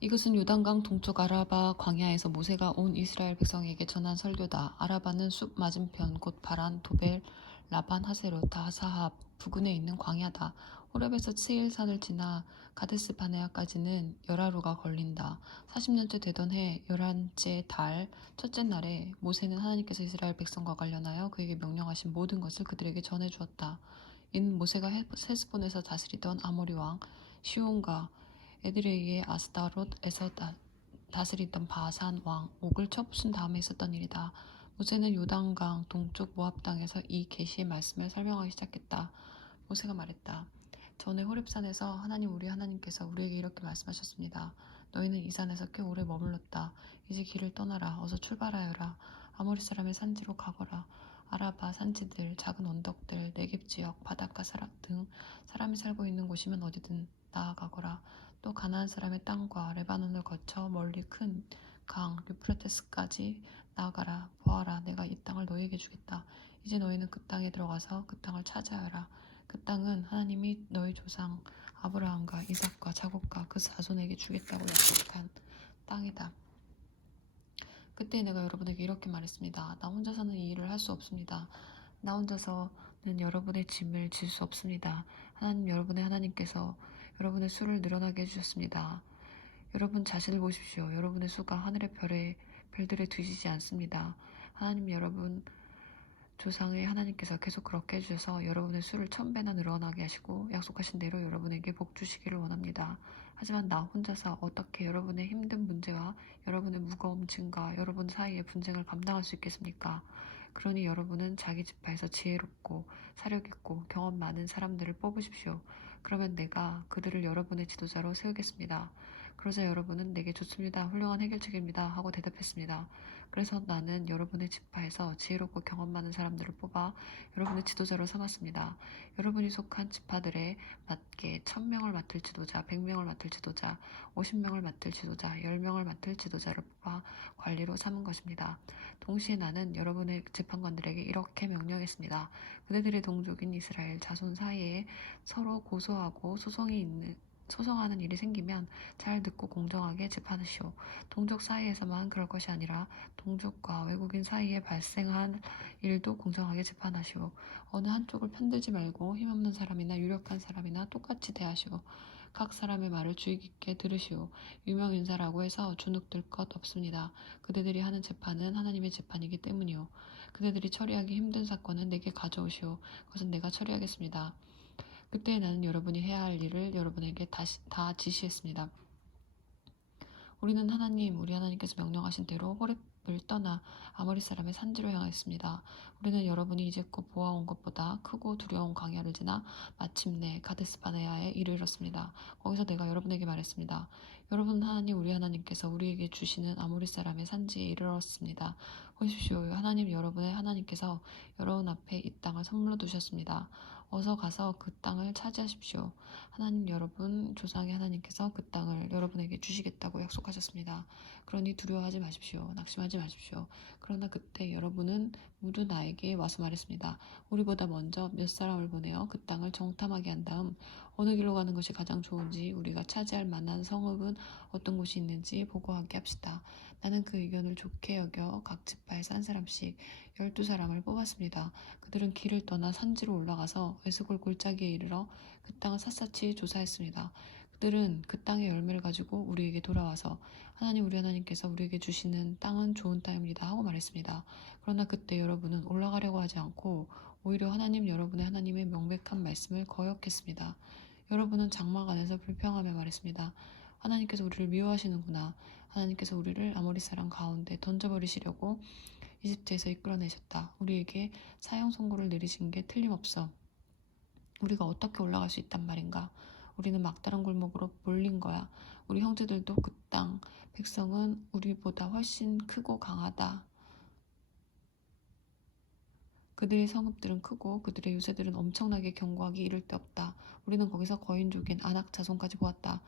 이것은 요단강 동쪽 아라바 광야에서 모세가 온 이스라엘 백성에게 전한 설교다. 아라바는 숲 맞은편 곧 바란, 도벨, 라반, 하세롯, 다사합 부근에 있는 광야다. 호렙에서 스일산을 지나 가데스 바네아까지는 열하루가 걸린다. 40년째 되던 해 11째 달 첫째 날에 모세는 하나님께서 이스라엘 백성과 관련하여 그에게 명령하신 모든 것을 그들에게 전해 주었다. 이는 모세가 헤스본에서 다스리던 아모리 왕 시온과 에드레이의 아스타롯에서 다스리던 바산 왕 옥을 쳐부순 다음에 있었던 일이다. 모세는 요단강 동쪽 모압 땅에서 이 계시의 말씀을 설명하기 시작했다. 모세가 말했다. 전에 호렙산에서 하나님 우리 하나님께서 우리에게 이렇게 말씀하셨습니다. 너희는 이 산에서 꽤 오래 머물렀다. 이제 길을 떠나라. 어서 출발하여라. 아모리 사람의 산지로 가거라. 아라바 산지들, 작은 언덕들, 네겝 지역, 바닷가 등 사람이 살고 있는 곳이면 어디든 나아가거라. 또 가나안 사람의 땅과 레바논을 거쳐 멀리 큰 강 유프라테스까지 나아가라. 보아라, 내가 이 땅을 너희에게 주겠다. 이제 너희는 그 땅에 들어가서 그 땅을 차지하여라. 그 땅은 하나님이 너희 조상 아브라함과 이삭과 자곱과 그 자손에게 주겠다고 약속한 땅이다. 그때 내가 여러분에게 이렇게 말했습니다. 나 혼자서는 이 일을 할 수 없습니다. 나 혼자서는 여러분의 짐을 질 수 없습니다. 하나님, 여러분의 하나님께서 여러분의 수를 늘어나게 해주셨습니다. 여러분 자신을 보십시오. 여러분의 수가 하늘의 별들에 뒤지지 않습니다. 하나님, 여러분 조상의 하나님께서 계속 그렇게 해주셔서 여러분의 수를 1000배나 늘어나게 하시고 약속하신 대로 여러분에게 복 주시기를 원합니다. 하지만 나 혼자서 어떻게 여러분의 힘든 문제와 여러분의 무거운 짐과 여러분 사이의 분쟁을 감당할 수 있겠습니까? 그러니 여러분은 자기 지파에서 지혜롭고 사력있고 경험 많은 사람들을 뽑으십시오. 그러면 내가 그들을 여러분의 지도자로 세우겠습니다. 그러자 여러분은 내게 좋습니다. 훌륭한 해결책입니다. 하고 대답했습니다. 그래서 나는 여러분의 지파에서 지혜롭고 경험 많은 사람들을 뽑아 여러분의 지도자로 삼았습니다. 여러분이 속한 지파들에 맞게 1000명을 맡을 지도자, 100명을 맡을 지도자, 50명을 맡을 지도자, 10명을 맡을 지도자를 뽑아 관리로 삼은 것입니다. 동시에 나는 여러분의 재판관들에게 이렇게 명령했습니다. 그대들의 동족인 이스라엘 자손 사이에 서로 고소하고 소송하는 일이 생기면 잘 듣고 공정하게 재판하시오. 동족 사이에서만 그럴 것이 아니라 동족과 외국인 사이에 발생한 일도 공정하게 재판하시오. 어느 한쪽을 편들지 말고 힘없는 사람이나 유력한 사람이나 똑같이 대하시오. 각 사람의 말을 주의 깊게 들으시오. 유명인사라고 해서 주눅들 것 없습니다. 그대들이 하는 재판은 하나님의 재판이기 때문이오. 그대들이 처리하기 힘든 사건은 내게 가져오시오. 그것은 내가 처리하겠습니다. 그때 나는 여러분이 해야 할 일을 여러분에게 다 지시했습니다. 우리는 우리 하나님께서 명령하신 대로 호렙을 떠나 아모리 사람의 산지로 향했습니다. 우리는 여러분이 이제껏 보아온 것보다 크고 두려운 광야를 지나 마침내 가데스 바네아에 이르렀습니다. 거기서 내가 여러분에게 말했습니다. 여러분 우리 하나님께서 우리에게 주시는 아모리 사람의 산지에 이르렀습니다. 보십시오. 하나님 여러분의 하나님께서 여러분 앞에 이 땅을 선물로 두셨습니다. 어서 가서 그 땅을 차지하십시오. 하나님 여러분 조상의 하나님께서 그 땅을 여러분에게 주시겠다고 약속하셨습니다. 그러니 두려워하지 마십시오. 낙심하지 마십시오. 그러나 그때 여러분은 모두 나에게 와서 말했습니다. 우리보다 먼저 몇 사람을 보내어 그 땅을 정탐하게 한 다음 어느 길로 가는 것이 가장 좋은지 우리가 차지할 만한 성읍은 어떤 곳이 있는지 보고하게 합시다. 나는 그 의견을 좋게 여겨 각 지파에서 한 사람씩 12사람을 뽑았습니다. 그들은 길을 떠나 산지로 올라가서 에스골 골짜기에 이르러 그 땅을 샅샅이 조사했습니다. 그들은 그 땅의 열매를 가지고 우리에게 돌아와서 하나님 우리 하나님께서 우리에게 주시는 땅은 좋은 땅입니다 하고 말했습니다. 그러나 그때 여러분은 올라가려고 하지 않고 오히려 하나님 여러분의 하나님의 명백한 말씀을 거역했습니다. 여러분은 장막 안에서 불평하며 말했습니다. 하나님께서 우리를 미워하시는구나. 하나님께서 우리를 아모리 사람 가운데 던져버리시려고 이집트에서 이끌어내셨다. 우리에게 사형 선고를 내리신 게 틀림없어. 우리가 어떻게 올라갈 수 있단 말인가? 우리는 막다른 골목으로 몰린 거야. 우리 형제들도 그 땅, 백성은 우리보다 훨씬 크고 강하다. 그들의 성읍들은 크고 그들의 요새들은 엄청나게 견고하기 이를 데 없다. 우리는 거기서 거인족인 아낙 자손까지 보았다.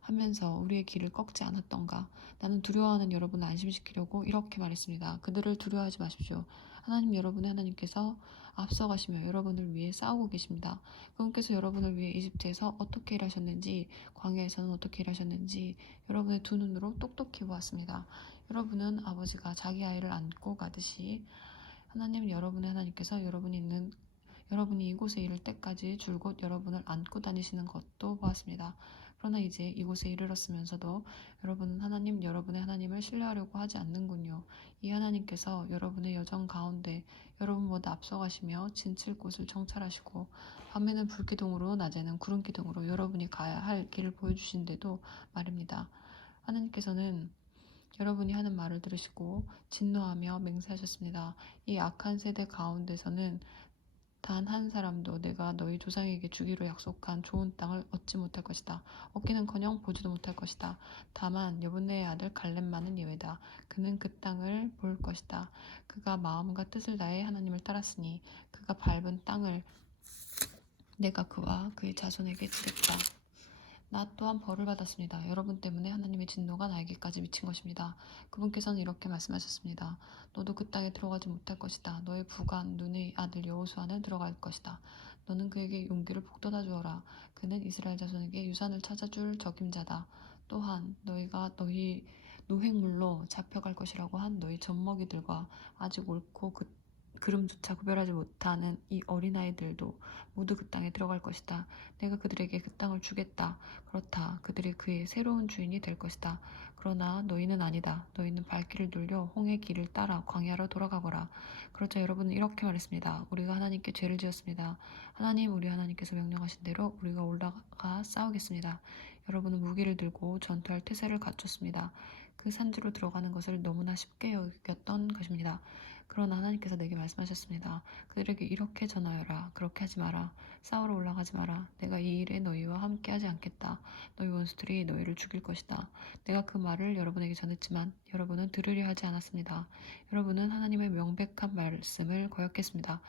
하면서 우리의 길을 꺾지 않았던가. 나는 두려워하는 여러분을 안심시키려고 이렇게 말했습니다. 그들을 두려워하지 마십시오. 하나님 여러분의 하나님께서 앞서가시며 여러분을 위해 싸우고 계십니다. 그분께서 여러분을 위해 이집트에서 어떻게 일하셨는지, 광야에서는 어떻게 일하셨는지 여러분의 두 눈으로 똑똑히 보았습니다. 여러분은 아버지가 자기 아이를 안고 가듯이 하나님, 여러분의 하나님께서 여러분이 이곳에 이를 때까지 줄곧 여러분을 안고 다니시는 것도 보았습니다. 그러나 이제 이곳에 이르렀으면서도 여러분은 여러분의 하나님을 신뢰하려고 하지 않는군요. 이 하나님께서 여러분의 여정 가운데 여러분보다 앞서가시며 진칠 곳을 정찰하시고 밤에는 불기둥으로 낮에는 구름기둥으로 여러분이 가야 할 길을 보여주신데도 말입니다. 하나님께서는 여러분이 하는 말을 들으시고 진노하며 맹세하셨습니다. 이 악한 세대 가운데서는 단 한 사람도 내가 너희 조상에게 주기로 약속한 좋은 땅을 얻지 못할 것이다. 얻기는커녕 보지도 못할 것이다. 다만 여분의 아들 갈렙만은 예외다. 그는 그 땅을 볼 것이다. 그가 마음과 뜻을 다해 하나님을 따랐으니 그가 밟은 땅을 내가 그와 그의 자손에게 주겠다. 나 또한 벌을 받았습니다. 여러분 때문에 하나님의 진노가 나에게까지 미친 것입니다. 그분께서는 이렇게 말씀하셨습니다. 너도 그 땅에 들어가지 못할 것이다. 너의 부관 눈의 아들 여호수아는 들어갈 것이다. 너는 그에게 용기를 북돋아 주어라. 그는 이스라엘 자손에게 유산을 찾아줄 적임자다. 또한 너희가 너희 노획물로 잡혀갈 것이라고 한 너희 젖먹이들과 아직 옳고 그름조차 구별하지 못하는 이 어린아이들도 모두 그 땅에 들어갈 것이다. 내가 그들에게 그 땅을 주겠다. 그렇다. 그들이 그의 새로운 주인이 될 것이다. 그러나 너희는 아니다. 너희는 발길을 돌려 홍해 길을 따라 광야로 돌아가거라. 그러자 여러분은 이렇게 말했습니다. 우리가 하나님께 죄를 지었습니다. 하나님, 우리 하나님께서 명령하신 대로 우리가 올라가 싸우겠습니다. 여러분은 무기를 들고 전투할 태세를 갖췄습니다. 그 산지로 들어가는 것을 너무나 쉽게 여겼던 것입니다. 그러나 하나님께서 내게 말씀하셨습니다. 그들에게 이렇게 전하여라. 그렇게 하지 마라. 싸우러 올라가지 마라. 내가 이 일에 너희와 함께하지 않겠다. 너희 원수들이 너희를 죽일 것이다. 내가 그 말을 여러분에게 전했지만 여러분은 들으려 하지 않았습니다. 여러분은 하나님의 명백한 말씀을 거역했습니다.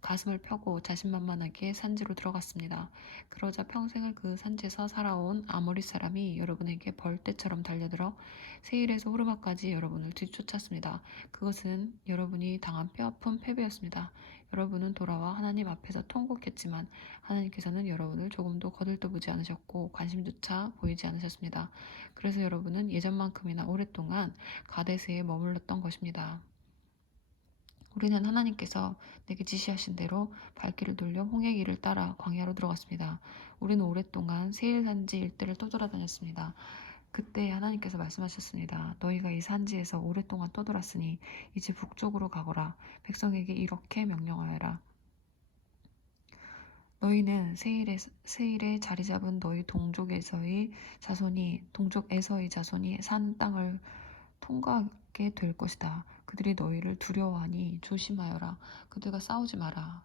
가슴을 펴고 자신만만하게 산지로 들어갔습니다. 그러자 평생을 그 산지에서 살아온 아모리 사람이 여러분에게 벌떼처럼 달려들어 세일에서 호르마까지 여러분을 뒤쫓았습니다. 그것은 여러분이 당한 뼈아픈 패배였습니다. 여러분은 돌아와 하나님 앞에서 통곡했지만 하나님께서는 여러분을 조금도 거들떠보지 않으셨고 관심조차 보이지 않으셨습니다. 그래서 여러분은 예전만큼이나 오랫동안 가데스에 머물렀던 것입니다. 우리는 하나님께서 내게 지시하신 대로 발길을 돌려 홍해 길을 따라 광야로 들어갔습니다. 우리는 오랫동안 세일 산지 일대를 떠돌아다녔습니다. 그때 하나님께서 말씀하셨습니다. 너희가 이 산지에서 오랫동안 떠돌았으니 이제 북쪽으로 가거라. 백성에게 이렇게 명령하여라. 너희는 세일에 자리 잡은 너희 동족에서의 자손이 산 땅을 통과하게 될 것이다. 그들이 너희를 두려워하니 조심하여라. 그들과 싸우지 마라.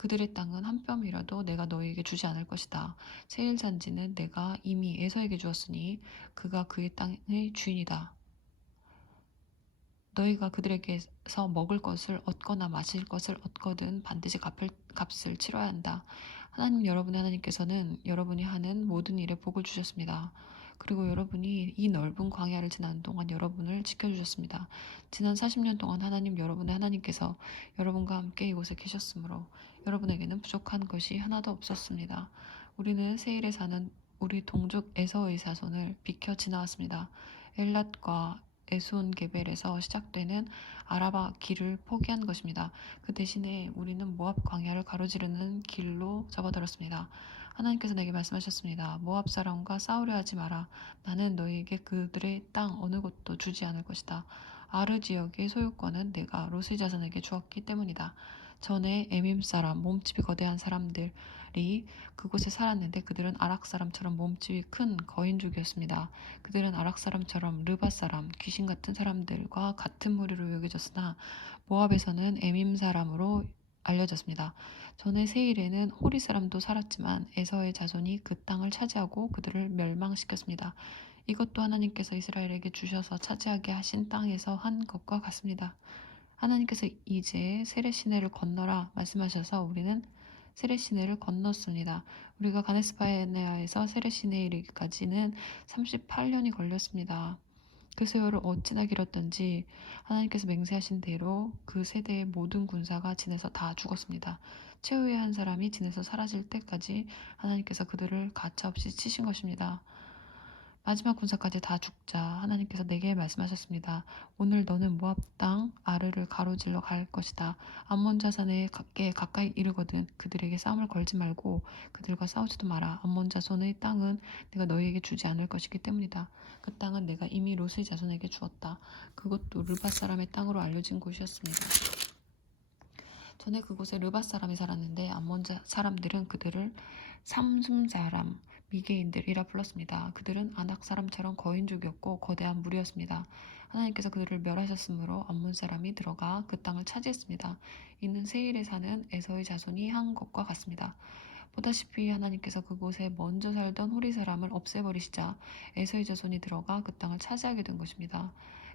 그들의 땅은 한 뼘이라도 내가 너희에게 주지 않을 것이다. 세일 산지는 내가 이미 에서에게 주었으니 그가 그의 땅의 주인이다. 너희가 그들에게서 먹을 것을 얻거나 마실 것을 얻거든 반드시 값을 치러야 한다. 하나님, 여러분의 하나님께서는 여러분이 하는 모든 일에 복을 주셨습니다. 그리고 여러분이 이 넓은 광야를 지나는 동안 여러분을 지켜주셨습니다. 지난 40년 동안 여러분의 하나님께서 여러분과 함께 이곳에 계셨으므로 여러분에게는 부족한 것이 하나도 없었습니다. 우리는 세일에 사는 우리 동족 에서의 자손을 비켜 지나왔습니다. 엘랏과 에손 게벨에서 시작되는 아라바 길을 포기한 것입니다. 그 대신에 우리는 모압 광야를 가로지르는 길로 접어들었습니다. 하나님께서 내게 말씀하셨습니다. 모압 사람과 싸우려 하지 마라. 나는 너희에게 그들의 땅 어느 곳도 주지 않을 것이다. 아르 지역의 소유권은 내가 로스 자손에게 주었기 때문이다. 전에 에밈 사람, 몸집이 거대한 사람들이 그곳에 살았는데 그들은 아락 사람처럼 몸집이 큰 거인족이었습니다. 그들은 아락 사람처럼 르바 사람, 귀신 같은 사람들과 같은 무리로 여겨졌으나 모압에서는 에밈 사람으로 알려졌습니다. 전에 세일에는 호리 사람도 살았지만 에서의 자손이 그 땅을 차지하고 그들을 멸망시켰습니다. 이것도 하나님께서 이스라엘에게 주셔서 차지하게 하신 땅에서 한 것과 같습니다. 하나님께서 이제 세례 시내를 건너라 말씀하셔서 우리는 세례 시내를 건넜습니다. 우리가 가데스바네아에서 세례 시내에 이르기까지는 38년이 걸렸습니다. 그 세월을 어찌나 길었던지 하나님께서 맹세하신 대로 그 세대의 모든 군사가 진에서 다 죽었습니다. 최후의 한 사람이 진에서 사라질 때까지 하나님께서 그들을 가차없이 치신 것입니다. 마지막 군사까지 다 죽자 하나님께서 내게 말씀하셨습니다. 오늘 너는 모압 땅 아르를 가로질러 갈 것이다. 암몬 자손에 가까이 이르거든 그들에게 싸움을 걸지 말고 그들과 싸우지도 마라. 암몬 자손의 땅은 내가 너희에게 주지 않을 것이기 때문이다. 그 땅은 내가 이미 롯의 자손에게 주었다. 그것도 르밧 사람의 땅으로 알려진 곳이었습니다. 전에 그곳에 르밧 사람이 살았는데 암몬 사람들은 그들을 삼숨 사람, 미개인들이라 불렀습니다. 그들은 아낙 사람처럼 거인족이었고 거대한 무리였습니다. 하나님께서 그들을 멸하셨으므로 암몬 사람이 들어가 그 땅을 차지했습니다. 이는 세일에 사는 에서의 자손이 한 것과 같습니다. 보다시피 하나님께서 그곳에 먼저 살던 호리 사람을 없애버리시자 에서의 자손이 들어가 그 땅을 차지하게 된 것입니다.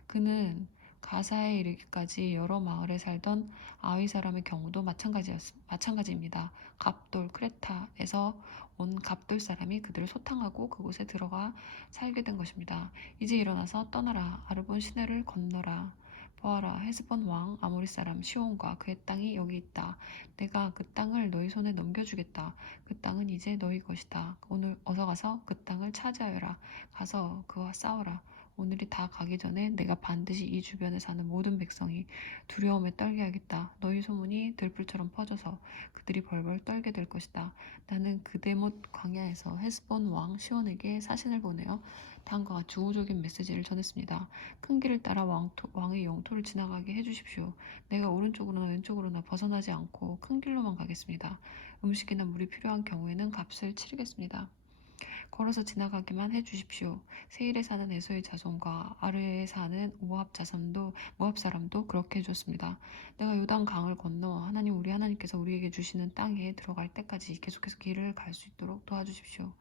그는 가사에 이르기까지 여러 마을에 살던 아위 사람의 경우도 마찬가지입니다. 갑돌 크레타에서 온 갑돌 사람이 그들을 소탕하고 그곳에 들어가 살게 된 것입니다. 이제 일어나서 떠나라. 아르본 시내를 건너라. 보아라. 헤스본 왕 아모리 사람 시온과 그의 땅이 여기 있다. 내가 그 땅을 너희 손에 넘겨주겠다. 그 땅은 이제 너희 것이다. 오늘 어서 가서 그 땅을 차지하여라. 가서 그와 싸워라. 오늘이 다 가기 전에 내가 반드시 이 주변에 사는 모든 백성이 두려움에 떨게 하겠다. 너희 소문이 들불처럼 퍼져서 그들이 벌벌 떨게 될 것이다. 나는 그대못 광야에서 헤스본 왕 시온에게 사신을 보내어 다음과 같이 우호적인 메시지를 전했습니다. 큰 길을 따라 왕의 영토를 지나가게 해주십시오. 내가 오른쪽으로나 왼쪽으로나 벗어나지 않고 큰 길로만 가겠습니다. 음식이나 물이 필요한 경우에는 값을 치르겠습니다. 걸어서 지나가기만 해주십시오. 세일에 사는 에서의 자손과 아르에 사는 모압 사람도 그렇게 해줬습니다. 내가 요단 강을 건너 하나님 우리 하나님께서 우리에게 주시는 땅에 들어갈 때까지 계속해서 길을 갈 수 있도록 도와주십시오.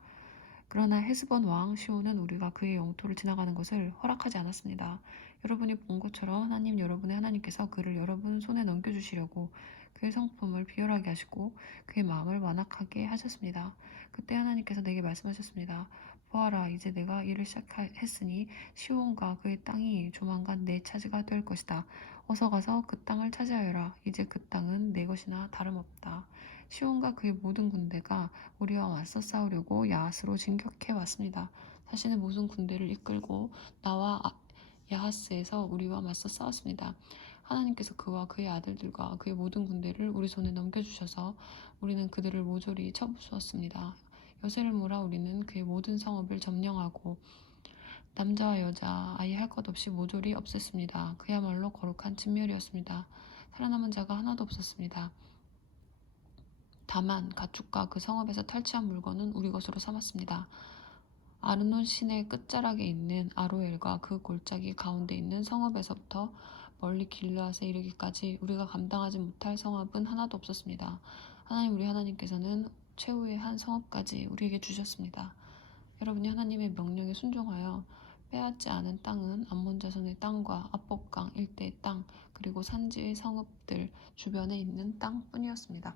그러나 헤스본 왕 시온은 우리가 그의 영토를 지나가는 것을 허락하지 않았습니다. 여러분이 본 것처럼 하나님 여러분의 하나님께서 그를 여러분 손에 넘겨주시려고 그의 성품을 비열하게 하시고 그의 마음을 완악하게 하셨습니다. 그때 하나님께서 내게 말씀하셨습니다. 보아라 이제 내가 일을 시작했으니 시온과 그의 땅이 조만간 내 차지가 될 것이다. 어서 가서 그 땅을 차지하여라. 이제 그 땅은 내 것이나 다름없다. 시온과 그의 모든 군대가 우리와 맞서 싸우려고 야하스로 진격해 왔습니다. 자신의 모든 군대를 이끌고 나와 야하스에서 우리와 맞서 싸웠습니다. 하나님께서 그와 그의 아들들과 그의 모든 군대를 우리 손에 넘겨주셔서 우리는 그들을 모조리 쳐부수었습니다. 여세를 몰아 우리는 그의 모든 성읍을 점령하고 남자와 여자, 아이 할 것 없이 모조리 없앴습니다. 그야말로 거룩한 진멸이었습니다. 살아남은 자가 하나도 없었습니다. 다만 가축과 그 성읍에서 탈취한 물건은 우리 것으로 삼았습니다. 아르논 시내 끝자락에 있는 아로엘과 그 골짜기 가운데 있는 성읍에서부터 멀리 길르앗에 이르기까지 우리가 감당하지 못할 성읍은 하나도 없었습니다. 하나님 우리 하나님께서는 최후의 한 성읍까지 우리에게 주셨습니다. 여러분이 하나님의 명령에 순종하여 빼앗지 않은 땅은 암몬 자손의 땅과 압복강 일대의 땅 그리고 산지의 성읍들 주변에 있는 땅뿐이었습니다.